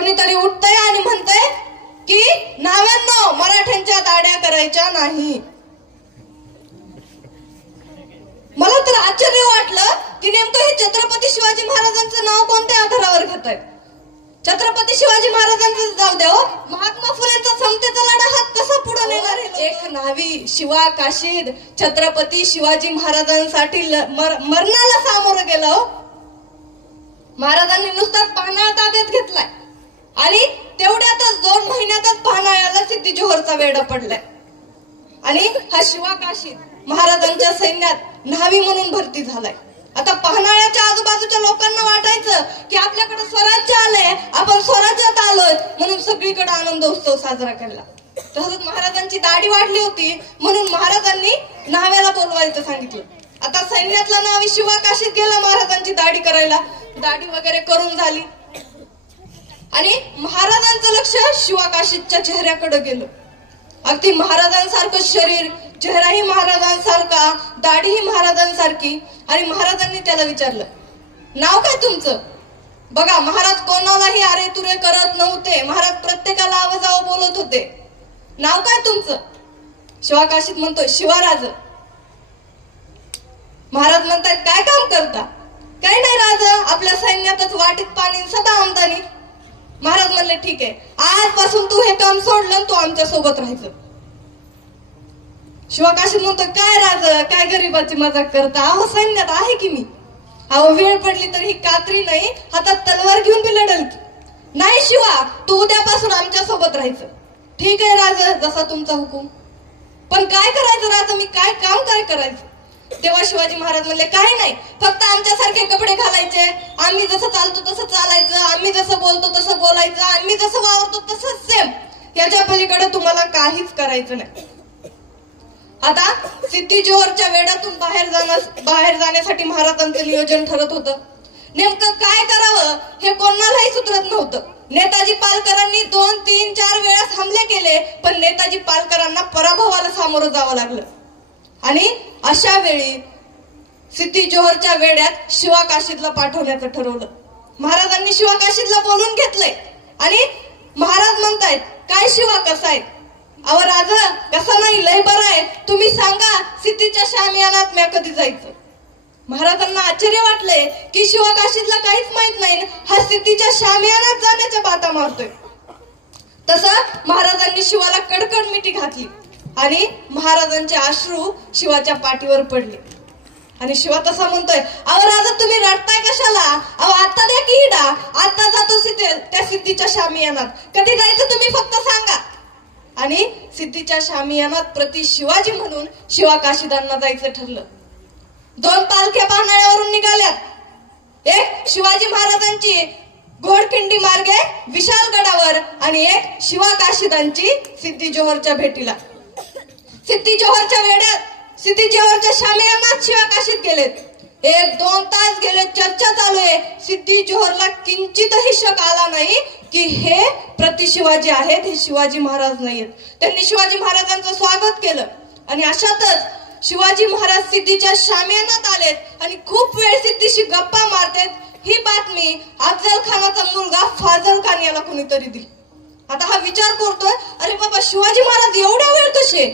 कोणीतरी उठतंय आणि म्हणतंय की नाव्यांनो मराठ्यांच्या दाड्या करायच्या नाही. मला तर आश्चर्य वाटलं की नेमकं हे छत्रपती शिवाजी महाराजांचं नाव कोणत्या आधारावर घेतायत. छत्रपती शिवाजी महाराजांचं जाऊ द्या, महात्मा फुलेंचा समतेचा लढा हा कसा पुढे नेणार आहे. एक नावी शिवा काशीद छत्रपती शिवाजी महाराजांसाठी मरणाला सामोरं गेलं. महाराजांनी नुसताच पन्हाळा ताब्यात घेतलाय आणि तेवढ्यातच 2 महिन्यातच पन्हाळ्याला सिद्धी जोहरचा वेढा पडलाय. आणि हा शिवा काशीद महाराजांच्या सैन्यात न्हावी म्हणून भरती झालाय. आता पन्हाळ्याच्या आजूबाजूच्या लोकांना वाटायचं की आपल्याकडे स्वराज्य आलंय, आपण स्वराज्यात आलोय म्हणून सगळीकडे आनंद उत्सव साजरा केला. तसंच महाराजांची दाढी वाढली होती म्हणून महाराजांनी न्हाव्याला बोलवायचं सांगितलं. आता सैन्यातला न्हावी शिवा काशीत गेला महाराजांची दाढी करायला. दाढी वगैरे करून झाली आणि महाराजांचं लक्ष शिवा काशीदच्या चेहऱ्याकडे गेलं. अगदी महाराजांसारखं शरीर, चेहराही महाराजांसारखा, दाढीही महाराजांसारखी. आणि महाराजांनी त्याला विचारलं, नाव काय तुमचं? बघा, महाराज कोणालाही अरे तुरे करत नव्हते. महाराज प्रत्येकाला आवाजावं बोलत होते. नाव काय तुमचं? शिवा काशीद म्हणतोय शिवाराज. महाराज म्हणतात काय काम करता? काही नाही राज, आपल्या सैन्यातच वाटीत पाणी सदा आमदानी. महाराज म्हणले ठीक आहे, आजपासून तू हे काम सोडलं, तू आमच्या सोबत राहायचं. शिवा काशीद म्हणतो काय राज, काय गरीबाची मजाक करता? अहो सैन्यात आहे की मी. अहो वेळ पडली तर ही कात्री नाही, हातात तलवार घेऊन बी लढल की. नाही शिवा, तू उद्यापासून आमच्या सोबत राहायचं. ठीक आहे राज, जसा तुमचा हुकूम. पण काय करायचं राज, मी काय काम काय करायचं? तेव्हा शिवाजी महाराज म्हणले काही नाही, फक्त आमच्यासारखे कपडे घालायचे, आम्ही जसं चालतो तसं चालायचं, आम्ही जसं बोलतो तसं बोलायचं, आम्ही जसं वावरतो तसंच सेम. याच्या पलीकडे तुम्हाला काहीच करायचं नाही. आता सिद्धी जोहरच्या वेढ्यातून बाहेर जाण्यासाठी महाराजांचं नियोजन ठरत होतं. नेमकं काय करावं हे कोणालाही सुचत नव्हतं. नेताजी पालकरांनी 2, 3, 4 वेळा हमले केले, पण नेताजी पालकरांना पराभवाला सामोरं जावं लागलं. आणि अशा वेळी सिद्धी जोहरच्या वेड्यात शिवा काशीदला पाठवण्याचं ठरवलं. महाराजांनी शिवा काशीदला बोलून घेतलंय आणि महाराज म्हणतायत काय शिवा कसा आहे? अहो राजा कसा नाही, लय बरा आहे. तुम्ही सांगा सिद्धीच्या शामियानात म्या कधी जायचं? महाराजांना आश्चर्य वाटले की शिवा काशीदला काहीच माहित नाही, हा सिद्धीच्या शामियानात जाण्याच्या बाता मारतोय. तसं महाराजांनी शिवाला कडकड मिठी घातली आणि महाराजांचे अश्रू शिवाच्या पाठीवर पडले. आणि शिवा तसा म्हणतोय अहो राजा तुम्ही रडताय कशाला? अहो आता द्या की हिडा, आता जातो त्या सिद्धीच्या शामियानात. कधी जायचं तुम्ही फक्त सांगा. आणि सिद्धीच्या शामियानात प्रति शिवाजी म्हणून शिवा काशीदांना जायचं ठरलं. 2 पालख्या पन्हाळ्यावरून निघाल्यात. एक शिवाजी महाराजांची घोडखिंडी मार्गे विशालगडावर आणि एक शिवा काशीदांची सिद्धी जोहरच्या भेटीला. सिद्धी जोहरच्या वेड्यात सिद्धी जोहरच्या शामियानात शिवा काशीद गेलेत. 1-2 तास गेले, चर्चा चालू आहे. सिद्धी जोहरला किंचितही शक आला नाही की हे प्रति शिवाजी आहेत, हे शिवाजी महाराज नाहीत. त्यांनी शिवाजी महाराजांचं स्वागत केलं आणि अशातच शिवाजी महाराज सिद्धीच्या शामियानात आलेत आणि खूप वेळ सिद्धीशी गप्पा मारतेत. ही बातमी अफजल खानाचा मुलगा फाजल खान याला कोणीतरी दिली. आता हा विचार करतोय अरे बाबा शिवाजी महाराज एवढ्या वेळ कसे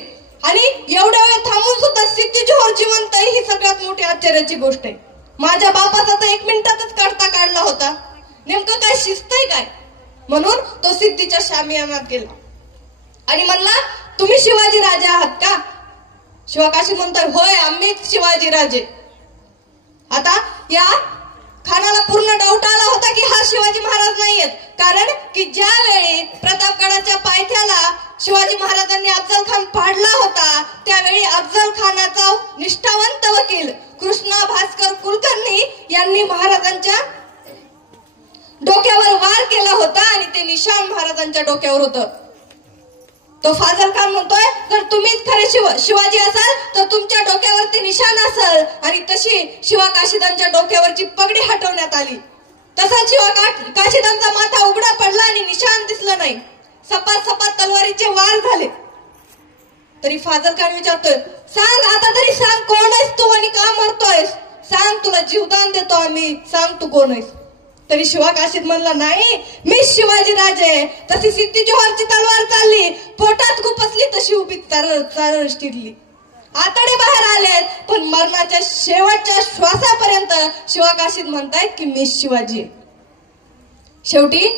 आणि एवढ्या वेळ थांबून सुद्धा सिद्धी जोहर जिवंत आहे, ही सगळ्यात मोठी आश्चर्याची गोष्ट आहे. माझ्या बापाचा तर 1 मिनिटातच काढता काढला होता. नेमकं काय शिस्त आहे काय? म्हणून तो सिद्धीच्या शामियानात गेला आणि म्हणला तुम्ही शिवाजी राजे आहात का? शिवा काशीद म्हणतोय होय आम्हीच शिवाजी राजे. आता या खानाला पूर्ण डाऊट आला होता की हा शिवाजी महाराज नाहीयेत, कारण की ज्या वेळी प्रतापगडाच्या पायथ्याला शिवाजी महाराजांनी अफजल खान पाडला होता त्यावेळी अफजल खानाचा निष्ठावंत वकील कृष्णा भास्कर कुलकर्णी यांनी महाराजांच्या डोक्यावर वार केला होता आणि ते निशाण महाराजांच्या डोक्यावर होतं. तो फाजल खान म्हणतोय जर तुम्हीच खरे शिवाजी असाल तर तुमच्या डोक्यावरती निशाण असेल. आणि तशी शिवा काशीदांच्या डोक्यावरची पगडी हटवण्यात आली. तसा शिवा काशीदांचा माथा उघडा पडला आणि निशाण दिसलं नाही. सपाट सपाट तलवारीचे वार झाले. तरी फाजल खान विचारतोय सांग आता तरी सांग कोण आहेस तू आणि का मरतोयस? सांग तुला जीवदान देतो आम्ही, सांग तू कोण आहेस? तरी शिवा काशीत म्हणला, नाही मी शिवाजी राजे. तशी सिद्धी जोहरची तलवार चालली, पोटात खुपसली तशी उभी तरळ टिरली. आतडे बाहेर आले, पण मरणाच्या शेवटच्या श्वासापर्यंत शिवा काशीत म्हणतायत की मी शिवाजी. शेवटी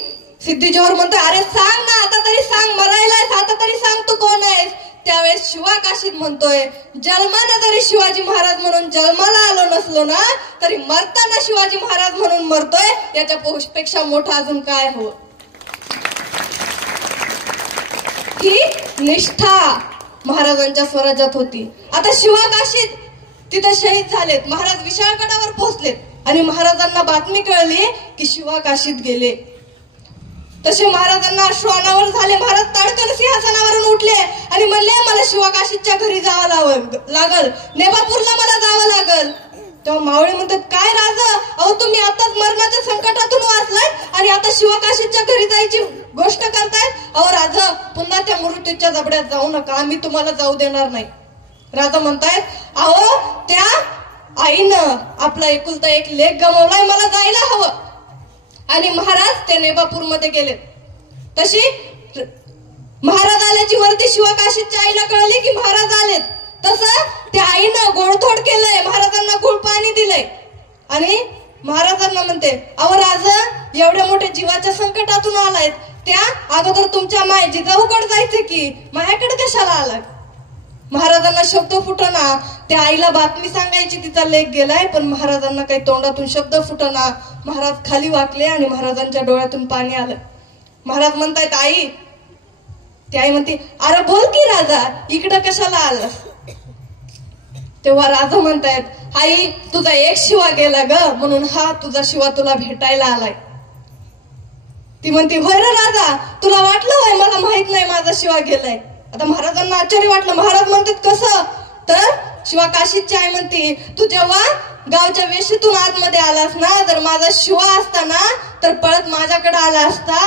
सिद्धी जोहर म्हणतोय, अरे सांग ना, आता तरी सांग, मरायलायस आता तरी सांग तू कोण आहेस. त्यावेळेस शिवा काशीत म्हणतोय, जन्मानं जरी शिवाजी महाराज म्हणून जन्माला आलो नसलो ना, तरी मरताना शिवाजी महाराज म्हणून मरतोय, याच्यापेक्षा मोठं अजून काय हो. ही निष्ठा महाराजांच्या स्वराज्यात होती. आता शिवा काशीत तिथं शहीद झालेत, महाराज विशाळगडावर पोहोचलेत आणि महाराजांना बातमी कळली की शिवा काशीत गेले. तसे महाराजांना अश्वानावर झाले. महाराज ताडकन सिंहासनावरून उठले आणि म्हणले, मला शिवा काशीच्या घरी जावं लागल, नेबापूरला मला जावं लागल. तेव्हा मावळे म्हणतात, काय राजा, अहो तुम्ही आताच मरणाच्या संकटातून वाचलाय आणि आता शिवा काशीच्या घरी जायची गोष्ट करताय. अहो राजा, पुन्हा त्या मृत्यूच्या जबड्यात जाऊ नका, आम्ही तुम्हाला जाऊ देणार नाही. राजा म्हणतायत, अहो त्या आईनं आपला एकुलता एक लेक गमावलाय, मला जायला हवं. आणि महाराज ते नेबापूरमध्ये गेले. तशी महाराज आल्याची वरती शिवा काशीच्या आईला कळली की महाराज आलेत. तसं त्या आईनं गोडथोड केलंय, महाराजांना गुळ पाणी दिलंय आणि महाराजांना म्हणते, अहो राजा, एवढ्या मोठ्या जीवाच्या संकटातून आलायत, त्या अगोदर तुमच्या माय जिजाऊकडे जायचे की माझ्याकडे कशाला आलाय. महाराजांना शब्द फुटना, त्या आईला बातमी सांगायची तिचा लेक गेलाय, पण महाराजांना काही तोंडातून शब्द फुटना. महाराज खाली वाकले आणि महाराजांच्या डोळ्यातून पाणी आलं. महाराज म्हणतायत, आई. ती आई म्हणते, अरे बोल की राजा, इकडं कशाला आलं. तेव्हा राजा म्हणतायत, आई तुझा एक शिवा गेला ग, म्हणून हा तुझा शिवा तुला भेटायला आलाय. ती म्हणते, होय रे राजा, तुला वाटलं होय मला माहित नाही माझा शिवा गेलाय. आता महाराजांना आश्चर्य वाटलं. महाराज म्हणतात, कसं. तर शिवा काशीची आई म्हणते, तू जेव्हा गावच्या वेशीतून आतमध्ये आलास ना, जर माझा शिवा असता ना तर पळत माझ्याकडे आला असता.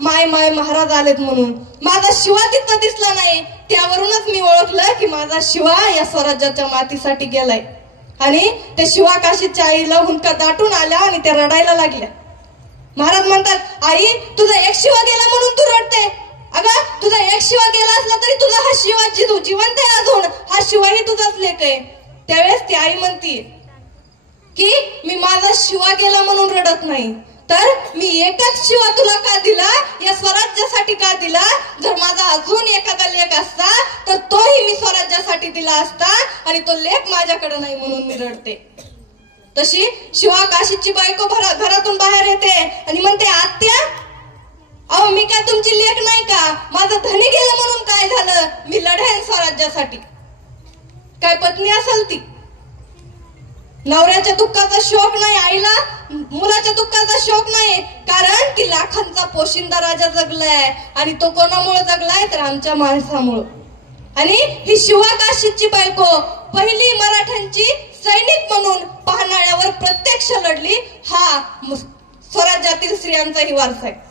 माय माय महाराज आलेत म्हणून. माझा शिवा तिथं दिसला नाही, त्यावरूनच मी ओळखलं की माझा शिवा या स्वराज्याच्या मातीसाठी गेलाय. आणि त्या शिवा काशीच्या आईला हुंदका दाटून आल्या आणि त्या रडायला लागल्या. महाराज म्हणतात, आई तुझा एक शिवा गेला म्हणून तू रडते. अगं तुझा एक शिवा गेला असला तरी तुझा हा शिवा जिवंत आहे अजून, हा शिवाही तुझाच लेक आहे. त्यावेळेस ती आई म्हणती की मी माझा शिवा गेला म्हणून रडत नाही, तर मी एकच शिवा तुला का दिला, या स्वराज्यासाठी का दिला. जर माझा अजून एखादा लेख असता तर तोही मी स्वराज्यासाठी दिला असता आणि तो लेख माझ्याकडे नाही म्हणून मी रडते. तशी शिवा काशीची बायको घरातून बाहेर येते आणि म्हणते, आत्या अहो मी काय तुमची लेख नाही का, माझं धनी गेलं म्हणून काय झालं, मी लढेन स्वराज्यासाठी. काय पत्नी असेल ती. नवऱ्याच्या दुःखाचा शोक नाही आईला, मुलाच्या दुःखाचा शोक नाही, कारण की लाखांचा पोशिंदा राजा जगलाय आणि तो कोणामुळे जगलाय तर आमच्या माणसामुळे. आणि ही शिवा काशीची बायको पहिली मराठ्यांची सैनिक म्हणून पन्हाळ्यावर प्रत्यक्ष लढली. हा स्वराज्यातील स्त्रियांचाही वारसा आहे.